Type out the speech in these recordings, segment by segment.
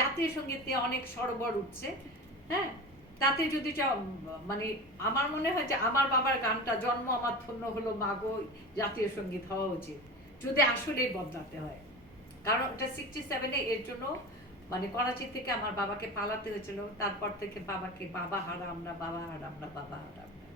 জাতীয় সংগীত অনেক সরবর উঠছে হ্যাঁ? তাতে যদি মানে আমার মনে হয় যে আমার বাবার গানটা জন্ম আমার ধন্য হলো, মাগো জাতীয় সংগীত হওয়া উচিত। যদি আসলেই বদলাতে হয়। কারণ এটা সিক্সটি সেভেনে এর জন্য মানে করাচি থেকে আমার বাবাকে পালাতে হয়েছিল, তারপর থেকে বাবাকে বাবা হারাম না বাবা হারাম না বাবা হারাম না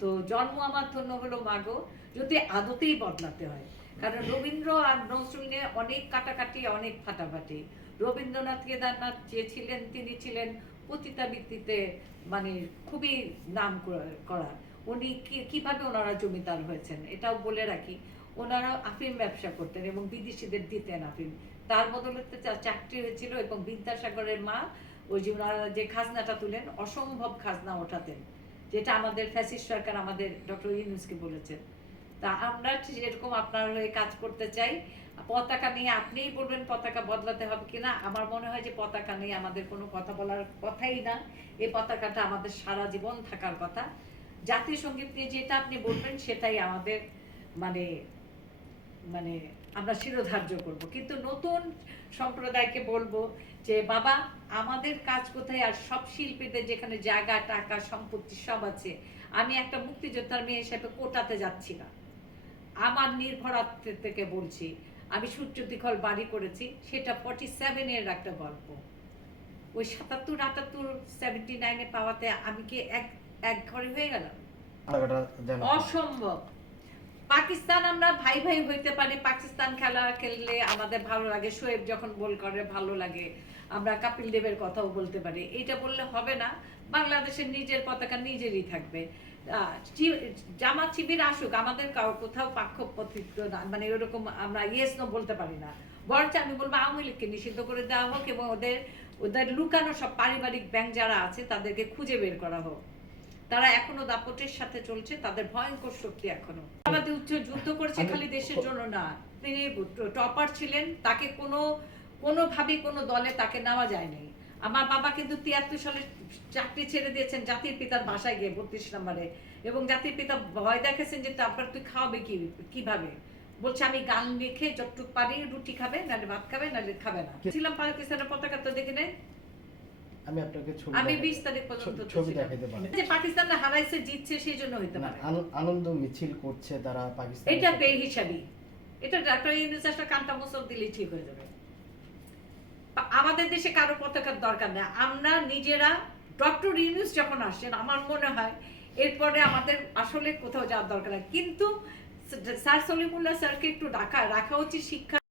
তো জন্ম আমার ধন্য হলো, মাগো। যদি আদতেই বদলাতে হয় কারণ রবীন্দ্র আর নজরুল অনেক কাটাকাটি, অনেক ফাটাফাটি। রবীন্দ্রনাথ কেদারনাথ যে ছিলেন, তিনি ছিলেন পতিতাবৃত্তিতে মানে খুবই নাম করা- উনি কীভাবে ওনারা জমিদার হয়েছেন, এটাও বলে রাখি। ওনারা আফিম ব্যবসা করতেন এবং বিদেশিদের দিতেন আফিম। তার বদলতে চাকরি হয়েছিল এবং বিদ্যাসাগরের মা ওই যে ওনারা যে খাজনাটা তুলেন, অসম্ভব খাজনা ওঠাতেন। যেটা আমাদের ফ্যাসিস্ট সরকার আমাদের ডক্টর ইউনুসকে বলেছেন। তা আমরা যেরকম আপনার হয়ে কাজ করতে চাই, পতাকা নিয়ে আপনিই বলবেন পতাকা বদলাতে হবে কিনা? আমার মনে হয় যে পতাকা নিয়ে আমাদের কোনো কথা বলার কথাই না। এই পতাকাটা আমাদের সারা জীবন থাকার কথা। জাতীয় সংগীত নিয়ে যেটা আপনি বলবেন সেটাই আমাদের মানে মানে আমরা শিরোধার্য করব। কিন্তু নতুন সম্প্রদায়কে বলব যে, বাবা, আমাদের কাজ কোথায়? আর সব শিল্পীদের যেখানে জায়গা, টাকা, সম্পত্তি সব আছে, আমি একটা মুক্তিযোদ্ধার মেয়ে হিসেবে কোটাতে যাচ্ছি না। আমার নির্ভরত্ব থেকে বলছি আমি সূর্য দিঘল বাড়ি করেছি সেটা ফর্টি সেভেনের একটা গল্প। ওই সাতাত্তর আটাত্তর সেভেন্টি নাইনে পাওয়াতে আমি কি এক এক ঘরে হয়ে গেলাম? অসম্ভব। পাকিস্তান আমরা ভাই ভাই হইতে পারি পাকিস্তান খেলা খেললে আমাদের ভালো লাগে শোয়েব যখন বল করে ভালো লাগে। আমরা কাপিল দেবের কথাও বলতে পারি। এটা বললে হবে না। বাংলাদেশের নিজের পতাকা নিজেরই থাকবে। জামাত শিবির আসুক আমাদের কোথাও পাক্ষপতিত্ব না মানে ওরকম আমরা ইয়েস নো বলতে পারি না। বরঞ্চ আমি বলব আওয়ামী লীগকে নিষিদ্ধ করে দেওয়া হোক এবং ওদের ওদের লুকানো সব পারিবারিক ব্যাংক যারা আছে তাদেরকে খুঁজে বের করা হোক। তারা এখনও দাপটের সাথে চলছে তাদের ভয়ঙ্কর শক্তি এখনও। আমাদের উচ্চ যুদ্ধ করেছে খালি দেশের জন্য না। তিনি টপার ছিলেন তাকে কোনো কোনোভাবেই কোনো দলে তাকে নেওয়া যায়নি। আমার বাবা কিন্তু তিয়াত্তর সালে চাকরি ছেড়ে দিয়েছেন জাতির পিতার বাসায় গিয়ে বত্রিশ নম্বরে। এবং জাতির পিতা ভয় দেখেছেন যে তারপর তুই খাওয়াবে কি কীভাবে? বলছে আমি গান লিখে যতটুক পারি রুটি খাবে নাহলে ভাত খাবে নাহলে খাবে না। ছিলাম পাকিস্তানের পতাকা তো দেখি নাই। আমি আপনাকে ছবি আমি দেখাই- বিশ তারিখ পর্যন্ত ছবি দেখাতে পারি যে পাকিস্তান হারাইছে জিতছে সেই জন্য হইতে পারে। আনন্দ মিছিল করছে তারা পাকিস্তান এটা বে হিসাবই এটা ডাক্তার ইউনুস একটা কান্টা মোসর দিলেই ঠিক হয়ে যাবে। আমাদের দেশে কারও পতাকার দরকার নেই। আমরা নিজেরা ডক্টর ইউনুস যখন আসেন, আমার মনে হয় এরপরে আমাদের আসলে কোথাও যাওয়ার দরকার নেই। কিন্তু স্যার সলিমুল্লাহ স্যারকে একটু ডাকা রাখা উচিত শিক্ষা